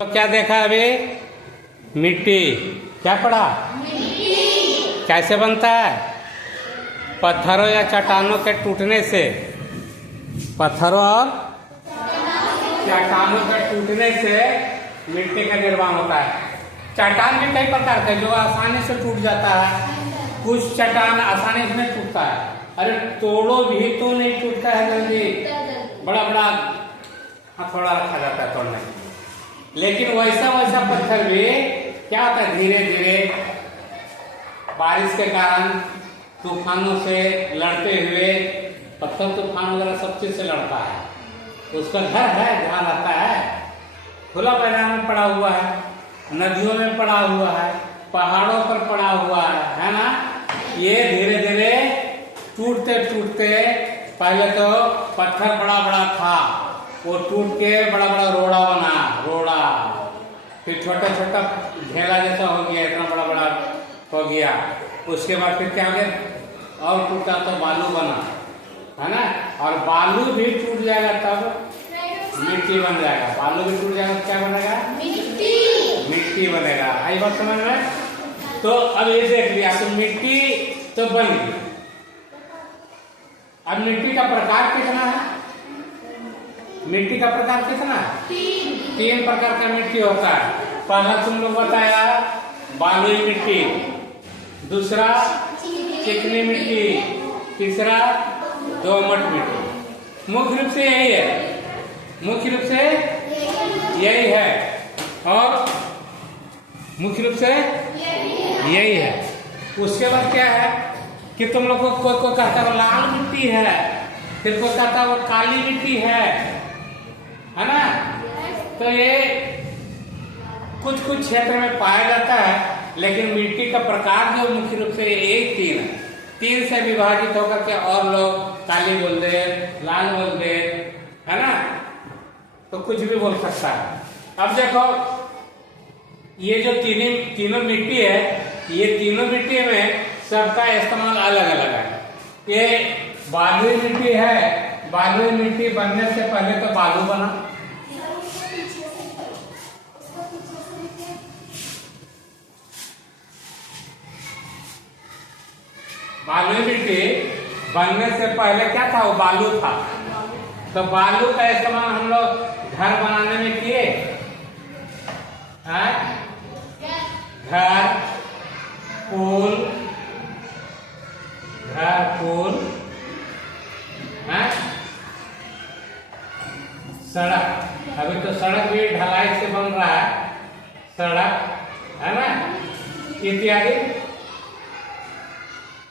तो क्या देखा अभी? मिट्टी। क्या पढ़ा? मिट्टी कैसे बनता है? पत्थरों या चट्टानों के टूटने से। पत्थरों और चट्टानों के टूटने से मिट्टी का निर्माण होता है। चट्टान भी कई प्रकार के जो आसानी से टूट जाता है, कुछ चट्टान आसानी से नहीं टूटता है। अरे तोड़ो भी तो नहीं टूटता है जल्दी, बड़ा बड़ा हथौड़ा रखा जाता है तोड़ने। लेकिन वैसा वैसा पत्थर भी क्या होता है, धीरे धीरे बारिश के कारण तूफानों से लड़ते हुए, पत्थर तूफान वगैरह सब चीज से लड़ता है। उसका घर है जहाँ रहता है, खुला मैदान में पड़ा हुआ है, नदियों में पड़ा हुआ है, पहाड़ों पर पड़ा हुआ है ना। ये धीरे धीरे टूटते टूटते, पहले तो पत्थर बड़ा बड़ा था, वो टूट के बड़ा बड़ा रोड़ा बना, रोड़ा, फिर छोटा छोटा ढेला जैसा हो गया, इतना बड़ा बड़ा हो गया। उसके बाद फिर क्या हो गया, और टूटा तो बालू बना, है ना। और बालू भी टूट जाएगा तब मिट्टी बन जाएगा। बालू भी टूट जाएगा तो क्या बनेगा? मिट्टी मिट्टी बनेगा। आई बात समझ में? तो अब ये देख लिया, तो मिट्टी तो बन गई। अब मिट्टी का प्रकार कितना है? मिट्टी का प्रकार कितना है? तीन प्रकार का मिट्टी होता है। पहला तुम लोग बताया बालुई मिट्टी, दूसरा चिकनी मिट्टी, तीसरा दोमट मिट्टी। मुख्य रूप से यही है, मुख्य रूप से यही है, और मुख्य रूप से यही है। उसके बाद क्या है कि तुम लोग को कोई कहता है लाल मिट्टी है, फिर कोई कहता है वो काली मिट्टी है ना। तो ये कुछ कुछ क्षेत्र में पाया जाता है, लेकिन मिट्टी का प्रकार जो मुख्य रूप से एक तीन है। तीन से विभाजित होकर के और लोग काली बोल दे, लाल बोल दे, है ना, तो कुछ भी बोल सकता है। अब देखो, ये जो तीनों मिट्टी है, ये तीनों मिट्टी में सबका इस्तेमाल अलग अलग है। ये बालुई मिट्टी है, बालुई मिट्टी बनने से पहले तो बालू बना, बालुई मिट्टी बनने से पहले क्या था, वो बालू था। तो बालू का इस्तेमाल हम लोग घर बनाने में किए, घर, पुल, सड़क। अभी तो सड़क भी ढलाई से बन रहा है, सड़क, है ना, इत्यादि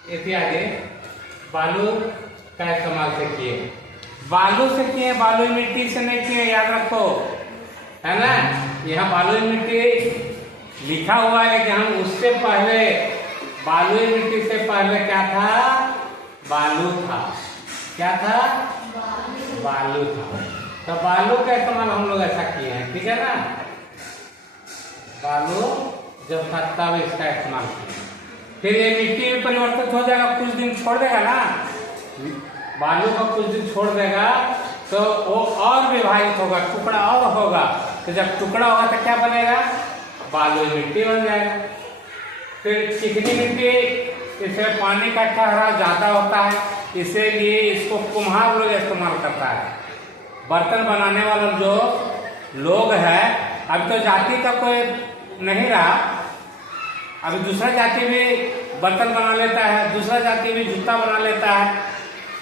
इत्यादि बालू का इस्तेमाल से किए। बालू से किए, बालुई मिट्टी से नहीं किए, याद रखो, है ना। यहाँ बालुई मिट्टी लिखा हुआ है, लेकिन हम उससे पहले बालुई मिट्टी से पहले क्या था? बालू था। क्या था? बालू था। तो बालू का इस्तेमाल हम लोग ऐसा किए हैं, ठीक है ना। बालू जब था तब इसका इस्तेमाल किया। फिर ये मिट्टी में परिवर्तित हो जाएगा, कुछ दिन छोड़ देगा ना, बालू को कुछ दिन छोड़ देगा तो वो और विभाजित होगा, टुकड़ा और होगा। तो जब टुकड़ा होगा तो क्या बनेगा? बालुई मिट्टी बन जाएगा। फिर चिकनी मिट्टी, इसमें पानी का ठहराव ज्यादा होता है, इसीलिए इसको कुम्हार लोग इस्तेमाल करता है। बर्तन बनाने वाले जो लोग हैं, अब तो जाति का कोई नहीं रहा, अभी दूसरा जाति भी बर्तन बना लेता है, दूसरा जाति भी जूता बना लेता है।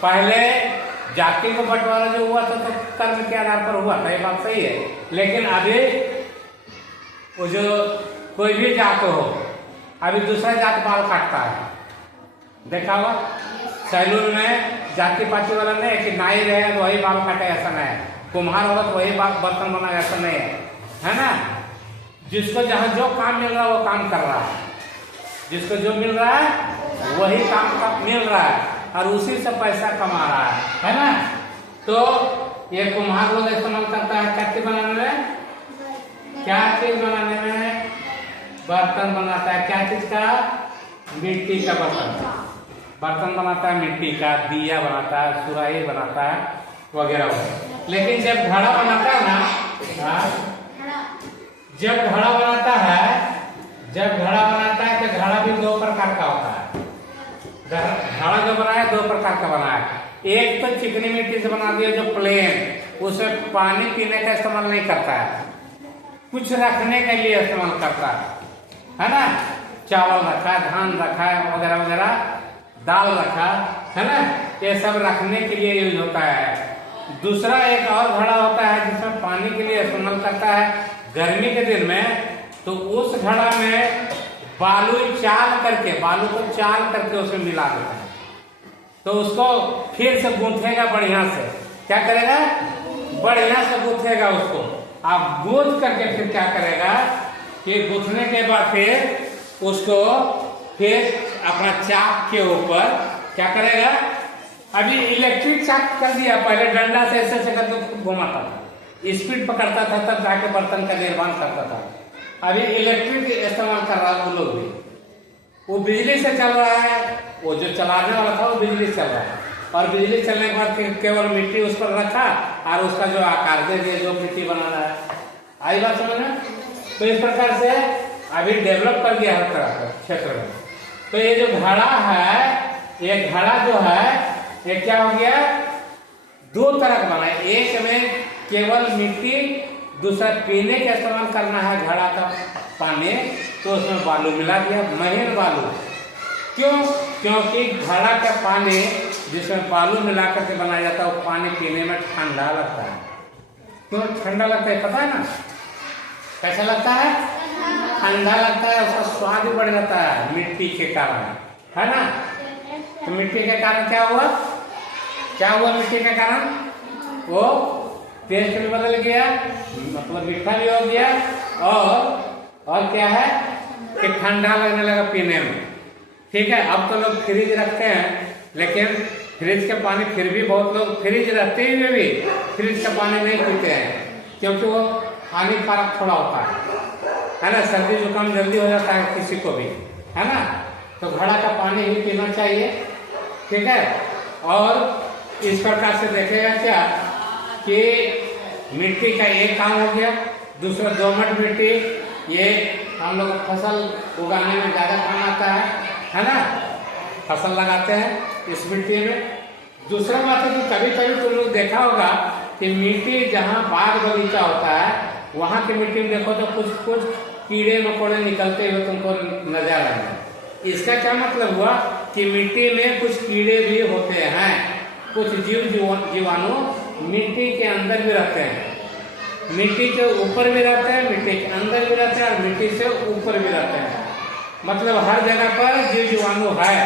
पहले जाति को बंटवारा जो हुआ था तो कर्म के आधार पर हुआ था, ये बात सही है। लेकिन अभी वो जो कोई भी जात हो, अभी दूसरा जात बाल काटता है, देखा हुआ सैलून में जाति पाति वाला नहीं है कि नाई रहे तो वही बाल काटे, ऐसा नहीं है। कुम्हार होगा तो वही बर्तन बना, ऐसा नहीं है ना। जिसको जहाँ जो काम मिल रहा है वो काम कर रहा है, जिसको जो मिल रहा है वही काम का मिल रहा है, और उसी से पैसा कमा रहा है ना। तो ये कुम्हार लोग इस्तेमाल करता है क्या चीज बनाने में? क्या चीज बनाने में? बर्तन बनाता है। क्या चीज का? मिट्टी का बर्तन बनाता है, मिट्टी का दिया बनाता है, सुराही बनाता है वगैरह वगैरह। लेकिन जब घड़ा बनाता है ना, जब घड़ा बनाता है तो घड़ा भी दो प्रकार का होता है। घड़ा जो बना है दो प्रकार का बना है। एक तो चिकनी मिट्टी से बना दिया जो प्लेन, उसमें पानी पीने का इस्तेमाल नहीं करता है, कुछ रखने के लिए इस्तेमाल करता है ना। चावल रखा, धान रखा वगैरह वगैरह, दाल रखा है ना, ये सब रखने के लिए यूज होता है। दूसरा एक और घड़ा होता है जिसमें पानी के लिए इस्तेमाल करता है गर्मी के दिन में। तो उस घड़ा में बालू को चाल करके उसमें मिला देता है, तो उसको फिर से गूंथेगा बढ़िया से। क्या करेगा? बढ़िया से गूंथेगा उसको। आप गूंथ करके फिर क्या करेगा कि गूंथने के बाद फिर उसको फिर अपना चाक के ऊपर क्या करेगा? अभी इलेक्ट्रिक चाक कर दिया, पहले डंडा से ऐसे करके खूब घुमाता था, स्पीड पकड़ता था, तब जाके बर्तन का निर्माण करता था। अभी इलेक्ट्रिक इस्तेमाल कर रहा है वो लोग भी, वो बिजली से चल रहा है। वो जो चलाने वाला था वो बिजली से चल रहा है, और बिजली चलने के बाद केवल मिट्टी उस पर रखा और उसका जो आकार दे दिया, जो मिट्टी बनाना है। आई बात समझ में? तो इस प्रकार से अभी डेवलप कर दिया हर तरह का क्षेत्र में। तो ये जो घड़ा है, ये घड़ा जो है ये क्या हो गया? दो तरह का बना है। एक में केवल मिट्टी, दूसरा पीने का इस्तेमाल करना है घड़ा का पानी, तो उसमें बालू मिला दिया, महीन बालू। क्यों? क्योंकि घड़ा का पानी जिसमें बालू मिला करके बनाया जाता है वो पानी पीने में ठंडा लगता है। क्यों ठंडा लगता है पता है ना? कैसा लगता है? ठंडा लगता है, उसका स्वाद भी बढ़ जाता है मिट्टी के कारण, है ना। तो मिट्टी के कारण क्या हुआ मिट्टी के कारण? वो टेस्ट भी बदल गया, मतलब मीठा भी हो गया, और क्या है कि ठंडा लगने लगा पीने में। ठीक है, अब तो लोग फ्रिज रखते हैं, लेकिन फ्रिज का पानी फिर भी बहुत लोग फ्रिज रहते हुए भी फ्रिज का पानी नहीं पीते हैं, क्योंकि वो हानिकारक थोड़ा होता है ना। सर्दी जुकाम जल्दी हो जाता है किसी को भी, है ना। तो घड़ा का पानी ही पीना चाहिए। ठीक है, और इस प्रकार से देखेगा क्या कि मिट्टी का एक काम हो गया। दूसरा दोमट मिट्टी, ये हम लोग फसल उगाने में ज्यादा काम आता है ना। फसल लगाते हैं इस मिट्टी में। दूसरा बात है कि कभी कभी तुम लोग देखा होगा कि मिट्टी जहाँ बाग बगीचा होता है वहाँ की मिट्टी में देखो तो कुछ कीड़े मकोड़े निकलते हुए तुमको नजर आएंगे। इसका क्या मतलब हुआ कि मिट्टी में कुछ कीड़े भी होते हैं, कुछ जीवाणु मिट्टी के अंदर भी रहते हैं, मिट्टी के ऊपर भी रहते हैं, मिट्टी के अंदर भी रहते हैं, और मिट्टी से ऊपर भी रहते हैं। मतलब हर जगह पर जीव जीवाणु है।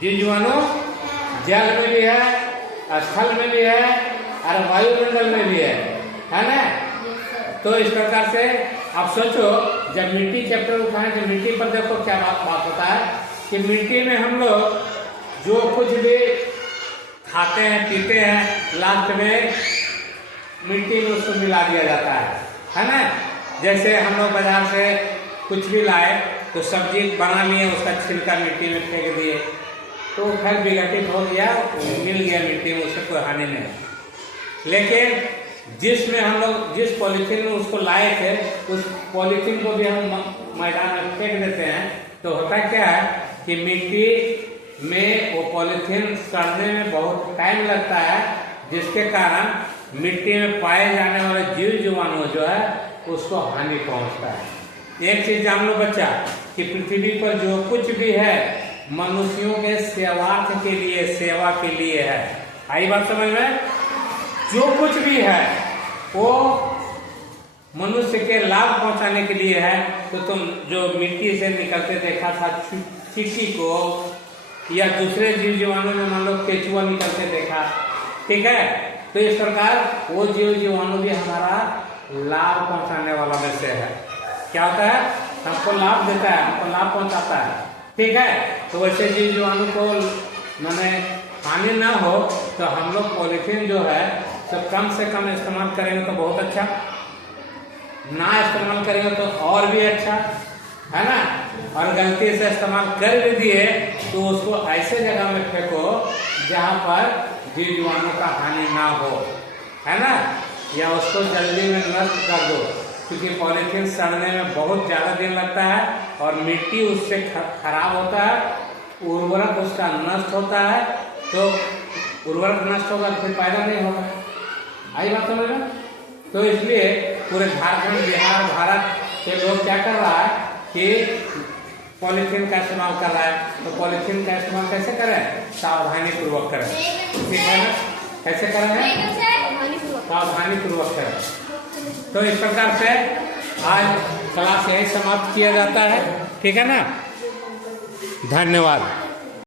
जीव जीवाणु जल में भी है, स्थल में भी है, और वायुमंडल में भी है ना। तो इस प्रकार से आप सोचो, जब मिट्टी चैप्टर उठाएं तो मिट्टी पर देखो क्या बात होता है कि मिट्टी में हम लोग जो कुछ भी खाते हैं पीते हैं, लास्ट में मिट्टी में उसको मिला दिया जाता है ना। जैसे हम लोग बाजार से कुछ भी लाए तो सब्जी बना लिए, उसका छिलका मिट्टी में फेंक दिए, तो खैर विघटित हो गया, मिल गया मिट्टी में, उससे कोई हानि नहीं। लेकिन जिसमें हम लोग जिस पॉलीथीन में उसको लाए थे, उस पॉलीथीन को भी हम मैदान में फेंक देते हैं, तो होता क्या है कि मिट्टी में वो पॉलीथीन सड़ने में बहुत टाइम लगता है, जिसके कारण मिट्टी में पाए जाने वाले जीव जीवाणु जो है उसको हानि पहुंचता है। एक चीज जान लो बच्चा कि पृथ्वी पर जो कुछ भी है मनुष्यों के सेवार्थ के लिए, सेवा के लिए है। आई बात समझ में? जो कुछ भी है वो मनुष्य के लाभ पहुंचाने के लिए है। तो तुम जो मिट्टी से निकलते देखा था चींटी को, या दूसरे जीव जीवाणु में मान लो केचुआ निकलते देखा, ठीक है। तो इस प्रकार वो जीव जीवाणु भी हमारा लाभ पहुंचाने वाला में से है। क्या होता है? हमको लाभ देता है, हमको लाभ पहुंचाता है, ठीक है। तो वैसे जीव जीवाणु को मैंने हानि ना हो तो हम लोग पॉलीथीन जो है तो कम से कम इस्तेमाल करेंगे तो बहुत अच्छा, ना इस्तेमाल करेंगे तो और भी अच्छा, है ना। और गलती से इस्तेमाल कर भी दिए तो उसको ऐसे जगह में फेंको जहाँ पर जीव जीवाणु का हानि ना हो, है ना, या उसको जल्दी में नष्ट कर दो, क्योंकि पॉलीथीन सड़ने में बहुत ज़्यादा दिन लगता है और मिट्टी उससे खराब होता है, उर्वरक उसका नष्ट होता है, तो उर्वरक नष्ट होगा तो फिर पैदा नहीं होगा। आई बात समझ में? तो इसलिए पूरे झारखंड, बिहार, भारत के लोग क्या कर रहा है कि पॉलीथीन का इस्तेमाल कर रहा है। तो पॉलीथीन का इस्तेमाल कैसे करें? सावधानी पूर्वक करें, ठीक है ना? कैसे करें? सावधानी पूर्वक करें। तो इस प्रकार से आज क्लास यही समाप्त किया जाता है, ठीक है ना? धन्यवाद।